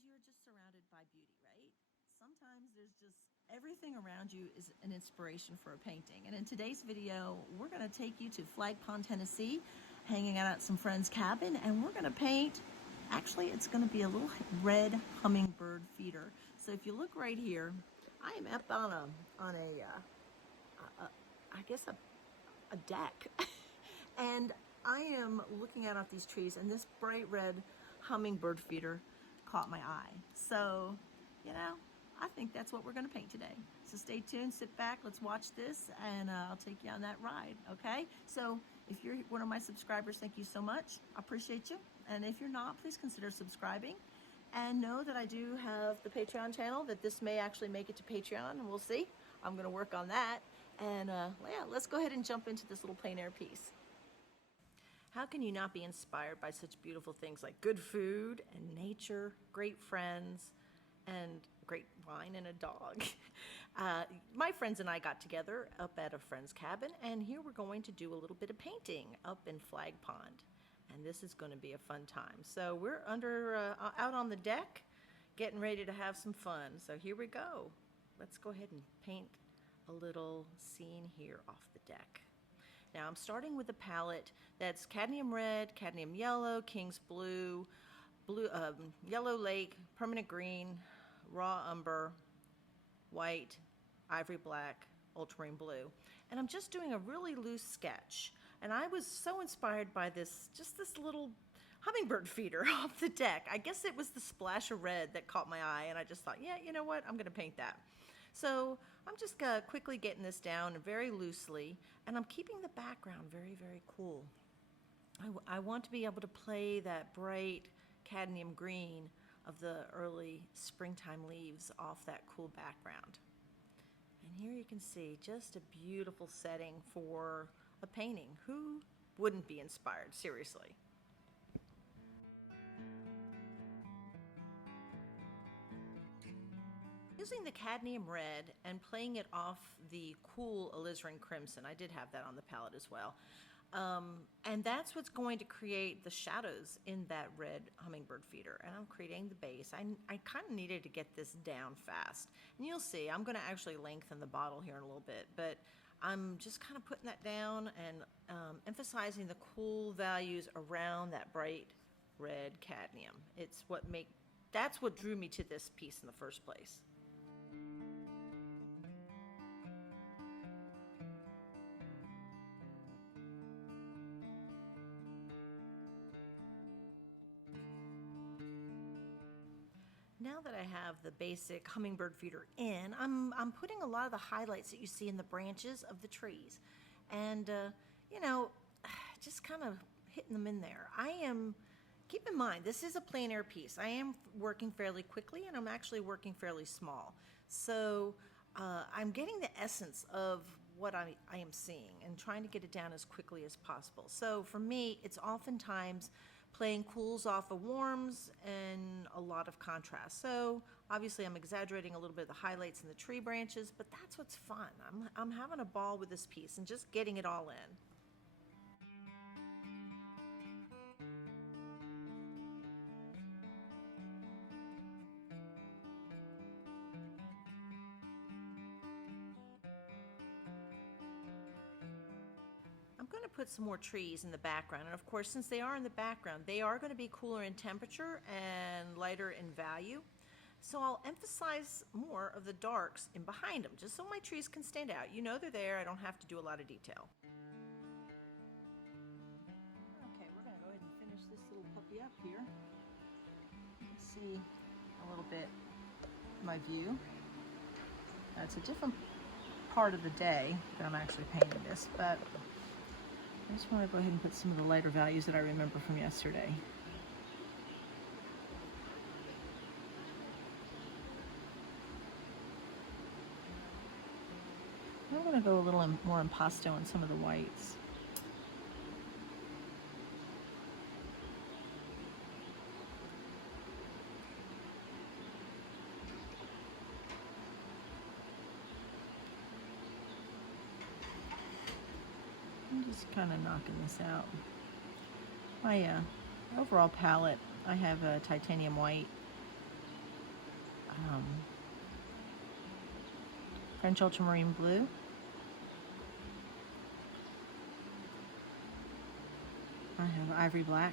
sometimes you're just surrounded by beauty, right? Sometimes there's just everything around you is an inspiration for a painting. And in today's video, we're going to take you to Flag Pond, Tennessee, hanging out at some friend's cabin, and we're going to paint. Actually, it's going to be a little red hummingbird feeder. So if you look right here, I am up on a deck, and I am looking out at these trees, and this bright red hummingbird feeder caught my eye. So, you know, I think that's what we're going to paint today. So stay tuned, sit back, let's watch this, and I'll take you on that ride, okay? So if you're one of my subscribers, thank you so much. I appreciate you. And if you're not, please consider subscribing. And know that I do have the Patreon channel, that this may actually make it to Patreon, and we'll see. I'm going to work on that. And yeah, let's go ahead and jump into this little plein air piece. How can you not be inspired by such beautiful things like good food and nature, great friends, and great wine and a dog? My friends and I got together up at a friend's cabin, and here we're going to do a little bit of painting up in Flag Pond. And this is going to be a fun time. So we're out on the deck, getting ready to have some fun. So here we go. Let's go ahead and paint a little scene here off the deck. Now I'm starting with a palette that's cadmium red, cadmium yellow, king's blue, yellow lake, permanent green, raw umber, white, ivory black, ultramarine blue. And I'm just doing a really loose sketch. And I was so inspired by this little hummingbird feeder off the deck. I guess it was the splash of red that caught my eye, and I just thought, yeah, you know what, I'm gonna paint that. So I'm just quickly getting this down very loosely, and I'm keeping the background very, very cool. I want to be able to play that bright cadmium green of the early springtime leaves off that cool background. And here you can see just a beautiful setting for a painting. Who wouldn't be inspired, seriously? Using the cadmium red and playing it off the cool alizarin crimson. I did have that on the palette as well. And that's what's going to create the shadows in that red hummingbird feeder. And I'm creating the base. I kind of needed to get this down fast. And you'll see, I'm going to actually lengthen the bottle here in a little bit, but I'm just kind of putting that down and emphasizing the cool values around that bright red cadmium. That's what drew me to this piece in the first place. Now that I have the basic hummingbird feeder in, I'm putting a lot of the highlights that you see in the branches of the trees, and you know, just kind of hitting them in there. Keep in mind, this is a plein air piece. I am working fairly quickly, and I'm actually working fairly small. So I'm getting the essence of what I am seeing and trying to get it down as quickly as possible. So for me, it's oftentimes playing cools off of warms and a lot of contrast. So obviously I'm exaggerating a little bit of the highlights in the tree branches, but that's what's fun. I'm having a ball with this piece and just getting it all in. I'm going to put some more trees in the background, and of course, since they are in the background, they are going to be cooler in temperature and lighter in value. So I'll emphasize more of the darks in behind them, just so my trees can stand out. You know they're there, I don't have to do a lot of detail. Okay, we're going to go ahead and finish this little puppy up here. Let's see a little bit my view. It's a different part of the day that I'm actually painting this, but I just want to go ahead and put some of the lighter values that I remember from yesterday. I'm going to go a little more impasto on some of the whites. I'm just kind of knocking this out. My overall palette, I have a titanium white, French ultramarine blue. I have ivory black.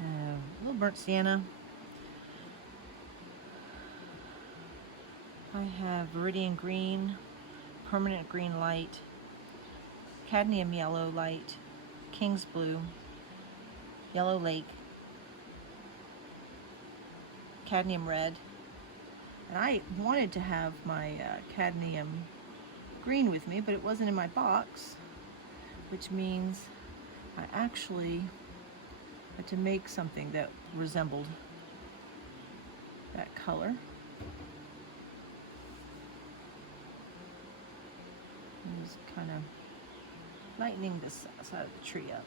I have a little burnt sienna. I have Viridian Green, Permanent Green Light, Cadmium Yellow Light, King's Blue, Yellow Lake, Cadmium Red. And I wanted to have my Cadmium Green with me, but it wasn't in my box, which means I actually had to make something that resembled that color. Just kind of lightening this side of the tree up.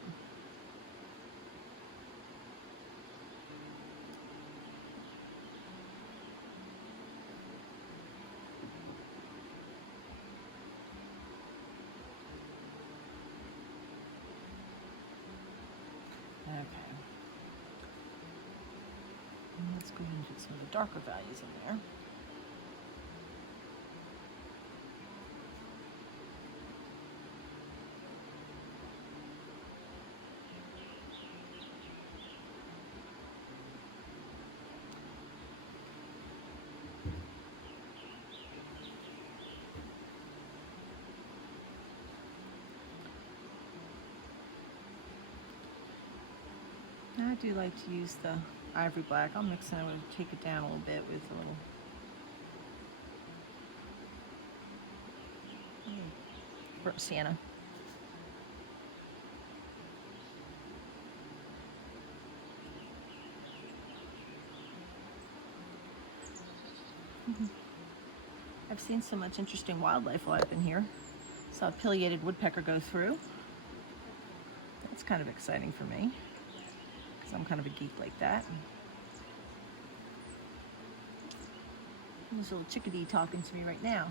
Okay. And let's go ahead and put some of the darker values in there. I do like to use the ivory black. I'll mix it. I'm going to take it down a little bit with a little burnt sienna. I've seen so much interesting wildlife while I've been here. Saw a pileated woodpecker go through. That's kind of exciting for me, because I'm kind of a geek like that. This little chickadee talking to me right now.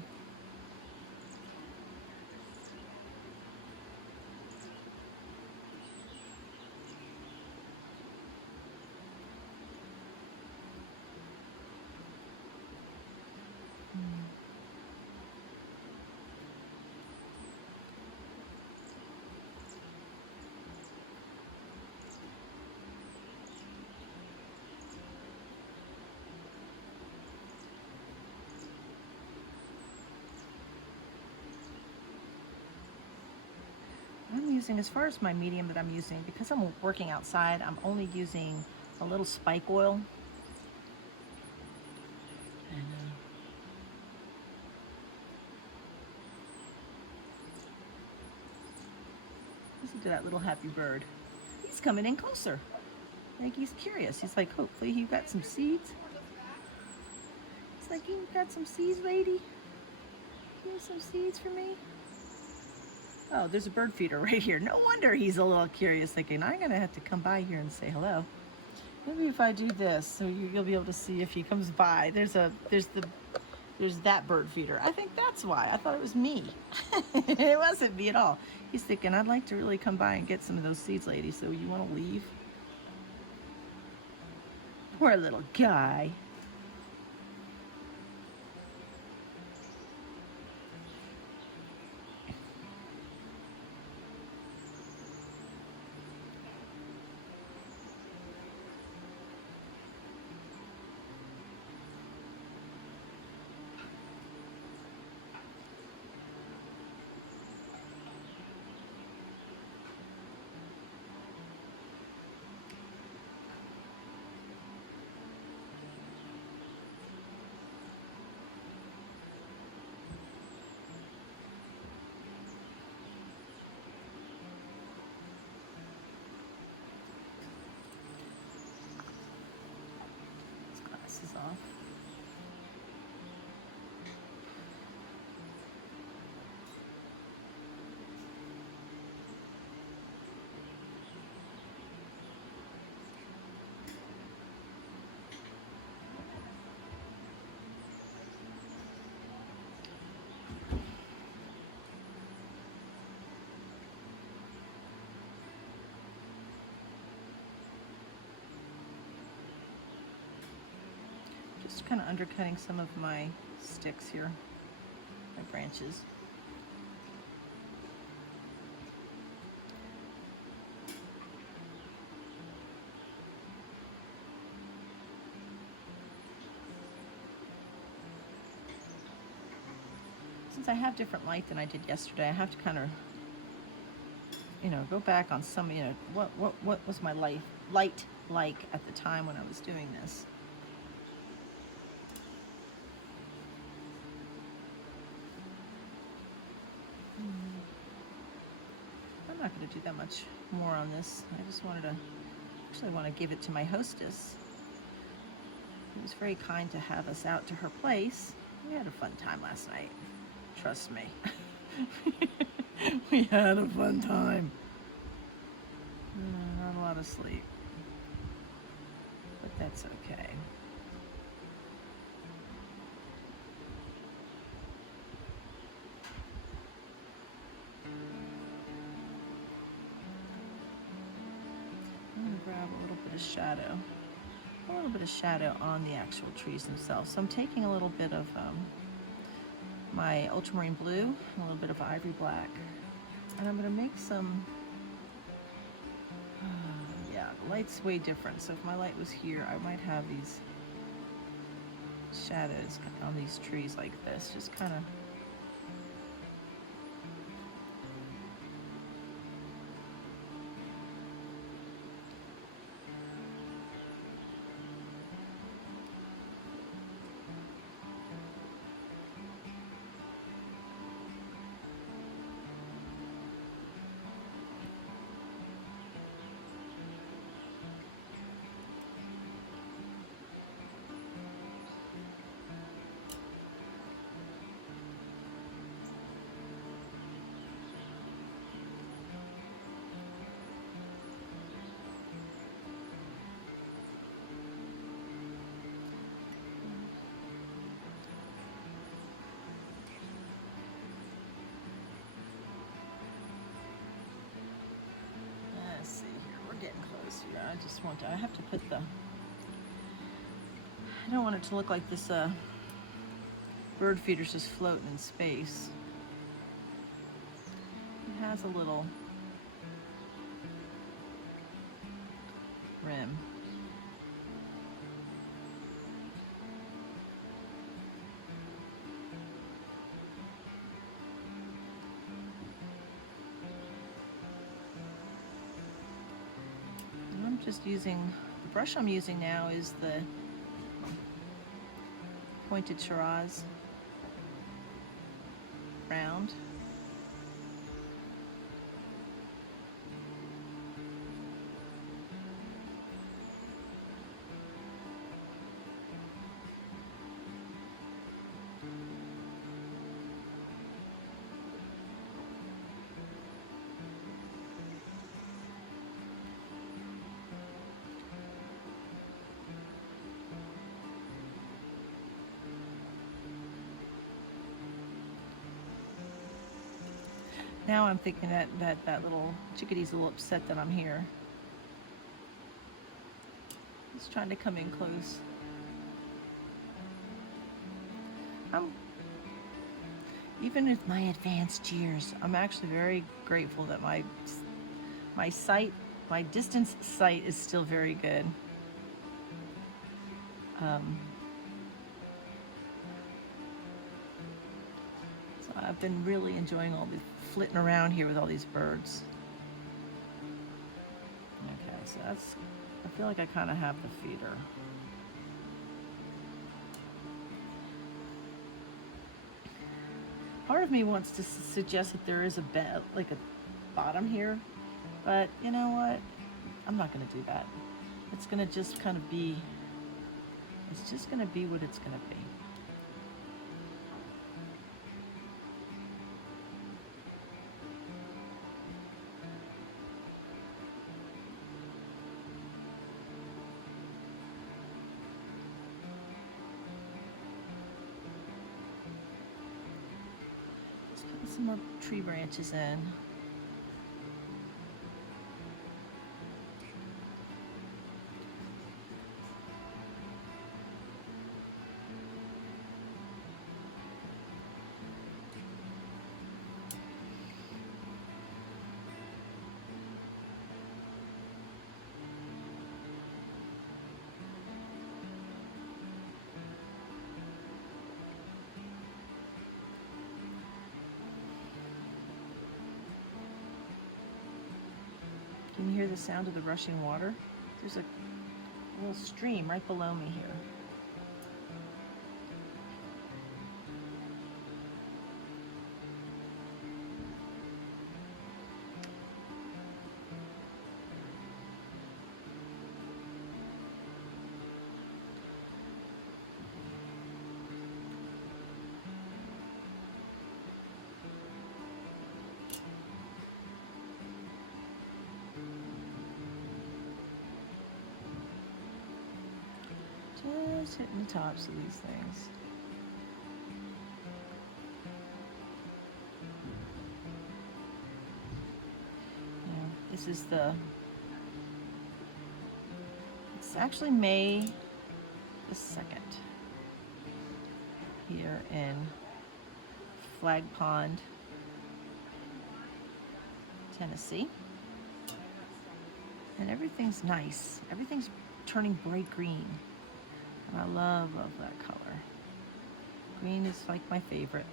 I'm using, as far as my medium that I'm using, because I'm working outside, I'm only using a little spike oil. And, listen to that little happy bird. He's coming in closer. I think he's curious. He's like, hopefully you got some seeds. He's like, you got some seeds, lady? You have some seeds for me? Oh, there's a bird feeder right here. No wonder he's a little curious, thinking, I'm gonna have to come by here and say hello. Maybe if I do this, so you'll be able to see if he comes by. There's that bird feeder. I think that's why. I thought it was me. It wasn't me at all. He's thinking, I'd like to really come by and get some of those seeds, lady, so you wanna leave? Poor little guy. just kind of undercutting some of my sticks here, my branches. Since I have different light than I did yesterday, I have to kind of, you know, go back on some, you know, what was my light like at the time when I was doing this. I'm not going to do that much more on this. I just wanted to, actually want to give it to my hostess. It was very kind to have us out to her place. We had a fun time last night. Trust me. We had a fun time. Not a lot of sleep. But that's okay. I'm going to grab a little bit of shadow. A little bit of shadow on the actual trees themselves. So I'm taking a little bit of my ultramarine blue and a little bit of ivory black, and I'm going to make some, yeah, the light's way different, so if my light was here I might have these shadows on these trees like this, just kind of getting close here. I just want to, I have to put the, I don't want it to look like this bird feeder's just floating in space. It has a little rim. Just using, the brush I'm using now is the pointed Shiraz round. Now I'm thinking that little chickadee's a little upset that I'm here. He's trying to come in close. Even with my advanced years, I'm actually very grateful that my sight, my distance sight is still very good. So I've been really enjoying all the flitting around here with all these birds. Okay, so that's, I feel like I kind of have the feeder. Part of me wants to suggest that there is a like a bottom here, but you know what? I'm not going to do that. It's going to just kind of be, it's just going to be what it's going to be. Some more tree branches in. hear the sound of the rushing water? There's a little stream right below me here. Just hitting the tops of these things. Yeah, this is it's actually May the 2nd here in Flag Pond, Tennessee. And everything's nice. Everything's turning bright green. And I love that color. Green is like my favorite.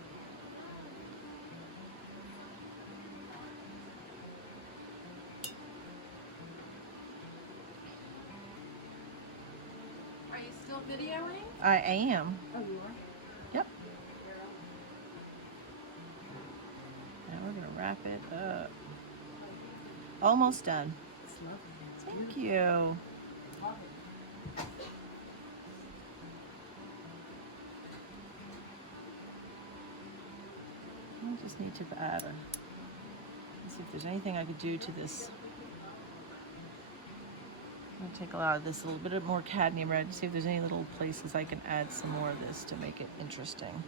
Are you still videoing? I am. Oh, you are? Yep. Now we're gonna wrap it up. Almost done. It's lovely. Thank you. I just need to add let's see if there's anything I could do to this. I'm gonna take a lot of this, a little bit more cadmium red, see if there's any little places I can add some more of this to make it interesting.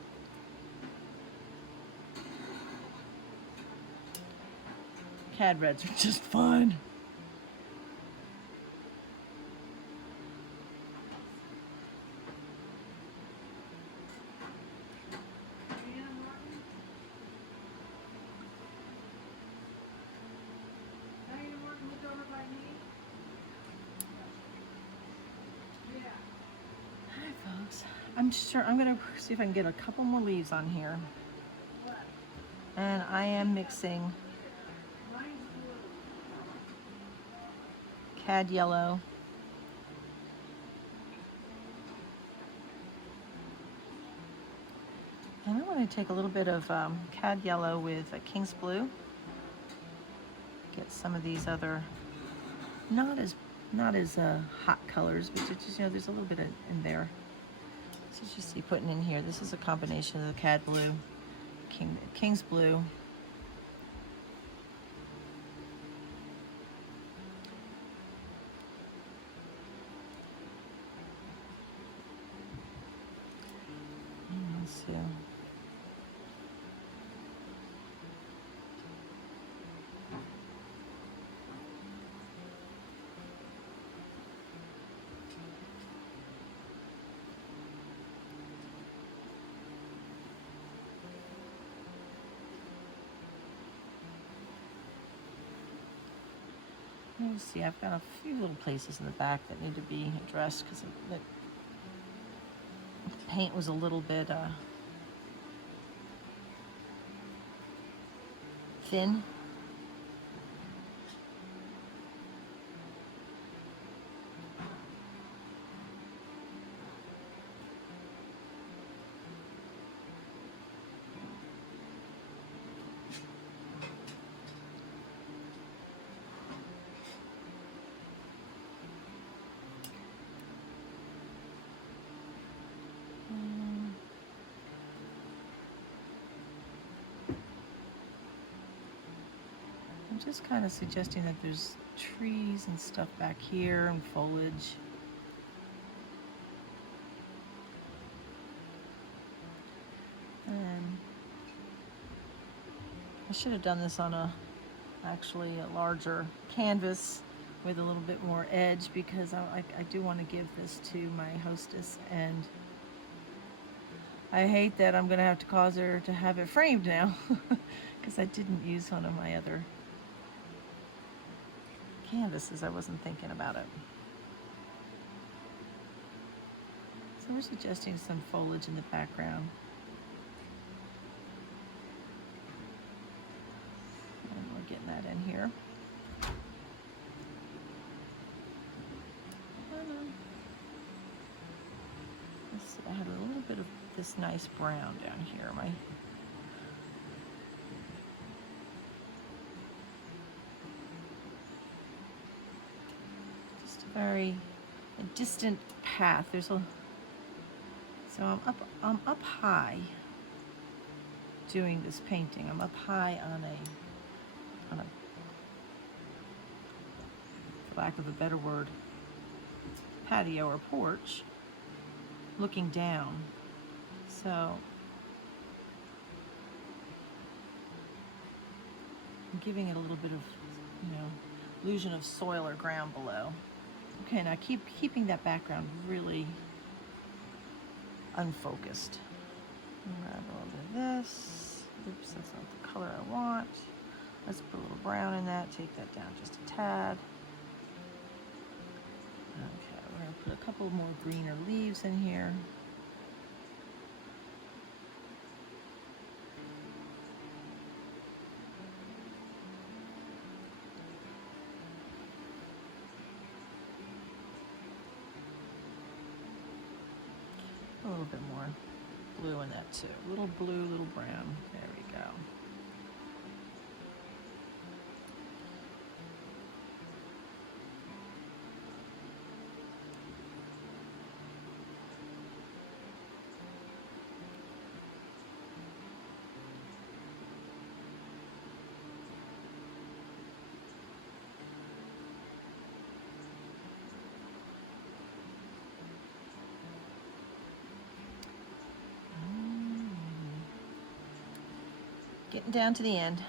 Cad reds are just fun. I'm gonna see if I can get a couple more leaves on here. And I am mixing cad yellow, and I'm going to take a little bit of cad yellow with a King's Blue. Get some of these other not as hot colors, but just, you know, there's a little bit in there. So just see putting in here. This is a combination of the cad blue, King's Blue, let's see. Let me see, I've got a few little places in the back that need to be addressed because the paint was a little bit thin. I'm just kind of suggesting that there's trees and stuff back here and foliage. And I should have done this on actually a larger canvas with a little bit more edge, because I do want to give this to my hostess, and I hate that I'm going to have to cause her to have it framed now because I didn't use one of my other canvases. I wasn't thinking about it. So we're suggesting some foliage in the background. And we're getting that in here. Let's see, I had a little bit of this nice brown down here. Just a very distant path. So I'm up high doing this painting. I'm up high on a, for lack of a better word, patio or porch, looking down. So I'm giving it a little bit of, illusion of soil or ground below. Okay, now keeping that background really unfocused. Grab a little bit of this. Oops, that's not the color I want. Let's put a little brown in that, take that down just a tad. Okay, we're gonna put a couple more greener leaves in here. A little bit more blue in that too. Little blue, little brown. There we go. Getting down to the end.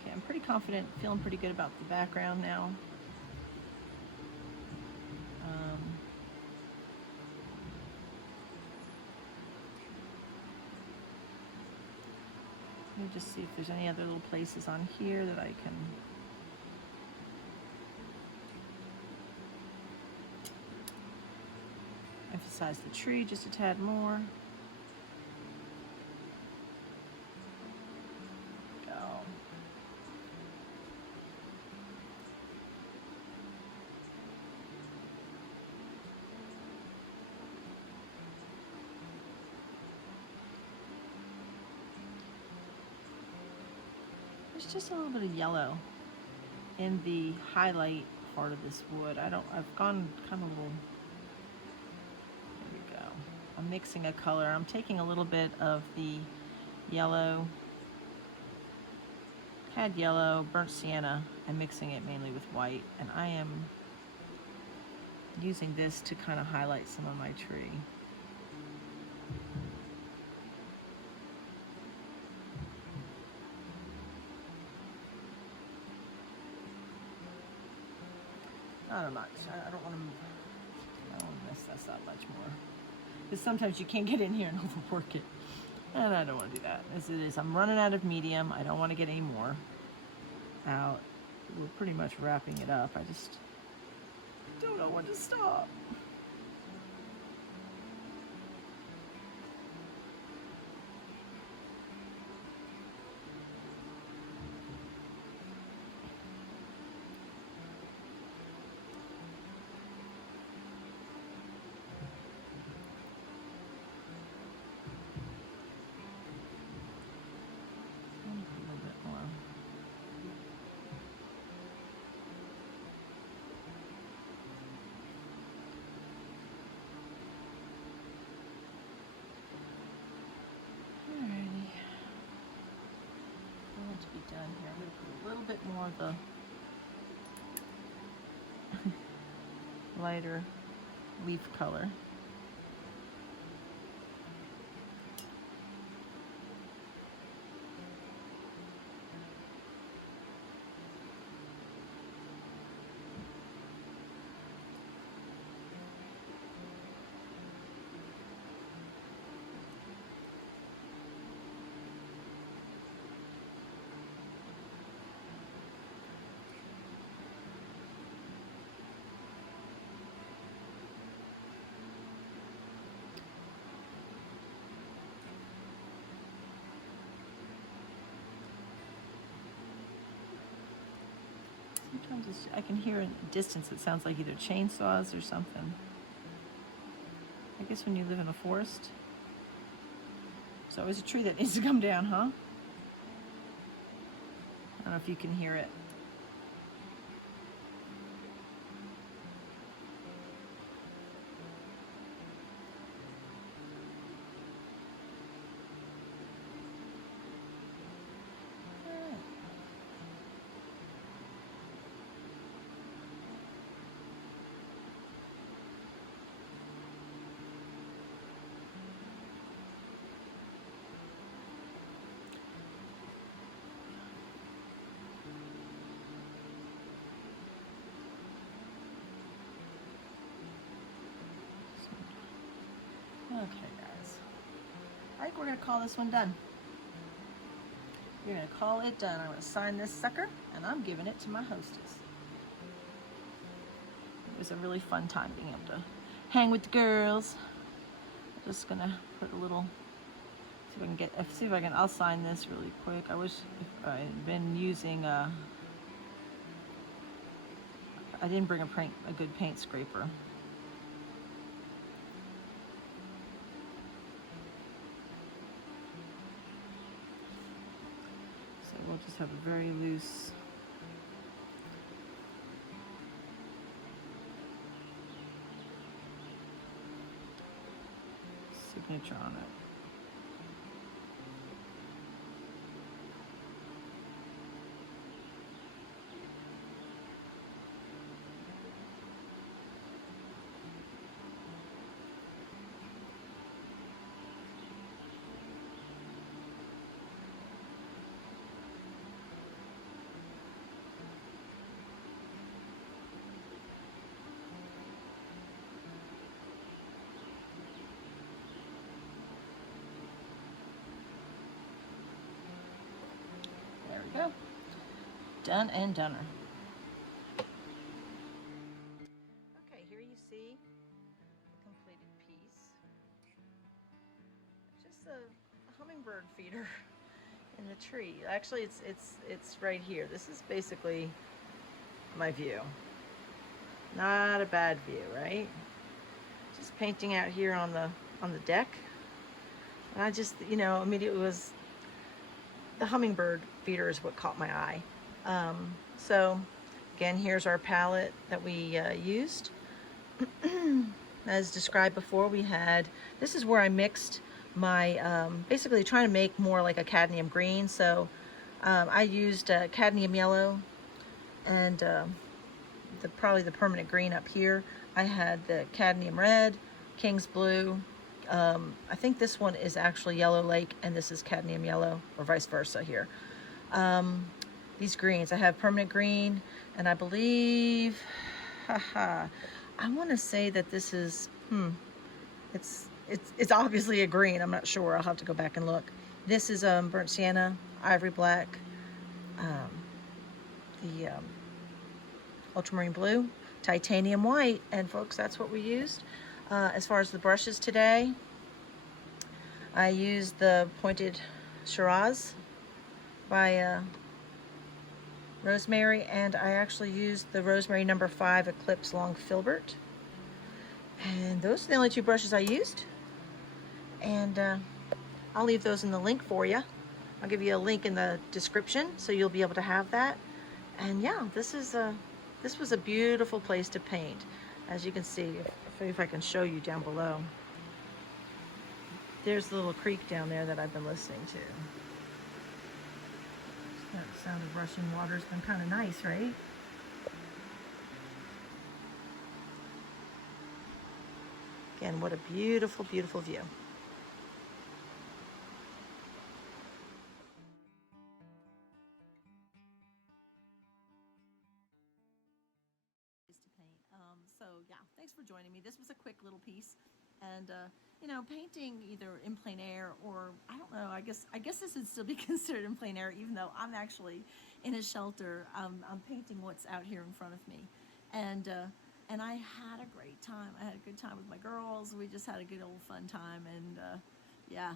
Okay, I'm pretty confident, feeling pretty good about the background now. Let me just see if there's any other little places on here that I can emphasize the tree just a tad more. Go. There's just a little bit of yellow in the highlight part of this wood. I've gone kind of a little, there we go. I'm mixing a color. I'm taking a little bit of the yellow, cad yellow, burnt sienna, and mixing it mainly with white. And I am using this to kind of highlight some of my tree. Not much. I don't want to mess this up much more. Because sometimes you can't get in here and overwork it. And I don't want to do that. As it is, I'm running out of medium. I don't want to get any more out. We're pretty much wrapping it up. I just don't know when to stop. Done here. I'm going to put a little bit more of the lighter leaf color. Sometimes I can hear in the distance, it sounds like either chainsaws or something. I guess when you live in a forest, there's always a tree that needs to come down, huh? I don't know if you can hear it. Okay, guys. I think we're going to call this one done. We're going to call it done. I'm going to sign this sucker, and I'm giving it to my hostess. It was a really fun time being able to hang with the girls. I'm just going to put a little, see if I can, I'll sign this really quick. I wish if I had been using, I didn't bring a good paint scraper. We'll just have a very loose signature on it. There we go. Done and doner. Okay, here you see the completed piece. Just a hummingbird feeder in the tree. Actually, it's right here. This is basically my view. Not a bad view, right? Just painting out here on the deck. And I just, you know, immediately was the hummingbird feeder is what caught my eye. So again, here's our palette that we used. As described before, we had, this is where I mixed my, basically trying to make more like a cadmium green. So I used cadmium yellow and probably the permanent green up here. I had the cadmium red, King's blue. I think this one is actually Yellow Lake and this is cadmium yellow, or vice versa here. These greens, I have permanent green, and I believe, I want to say that this is, it's obviously a green. I'm not sure. I'll have to go back and look. This is burnt sienna, ivory black, the ultramarine blue, titanium white, and folks, that's what we used. As far as the brushes today, I used the pointed Shiraz by Rosemary, and I actually used the Rosemary number 5 Eclipse Long Filbert. And those are the only two brushes I used. And I'll leave those in the link for you. I'll give you a link in the description so you'll be able to have that. And yeah, this was a beautiful place to paint. As you can see, if I can show you down below. There's the little creek down there that I've been listening to. That sound of rushing water's been kind of nice, right? Again, what a beautiful, beautiful view. So yeah, thanks for joining me. This was a quick little piece, and you know, painting either in plein air or I don't know. I guess this would still be considered in plein air, even though I'm actually in a shelter. I'm painting what's out here in front of me, and I had a great time. I had a good time with my girls. We just had a good old fun time, and yeah,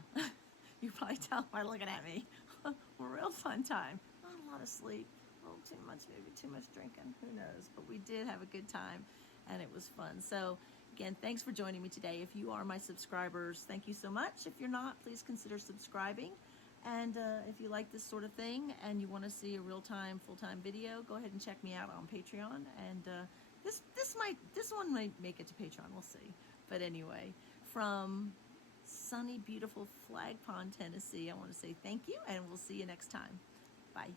you probably tell by looking at me, a real fun time. Not a lot of sleep, a little too much, maybe too much drinking, who knows, but we did have a good time and it was fun. So again, thanks for joining me today. If you are my subscribers, thank you so much. If you're not, please consider subscribing. And if you like this sort of thing and you want to see a real-time, full-time video, go ahead and check me out on Patreon. And this one might make it to Patreon. We'll see. But anyway, from sunny, beautiful Flag Pond, Tennessee, I want to say thank you, and we'll see you next time. Bye.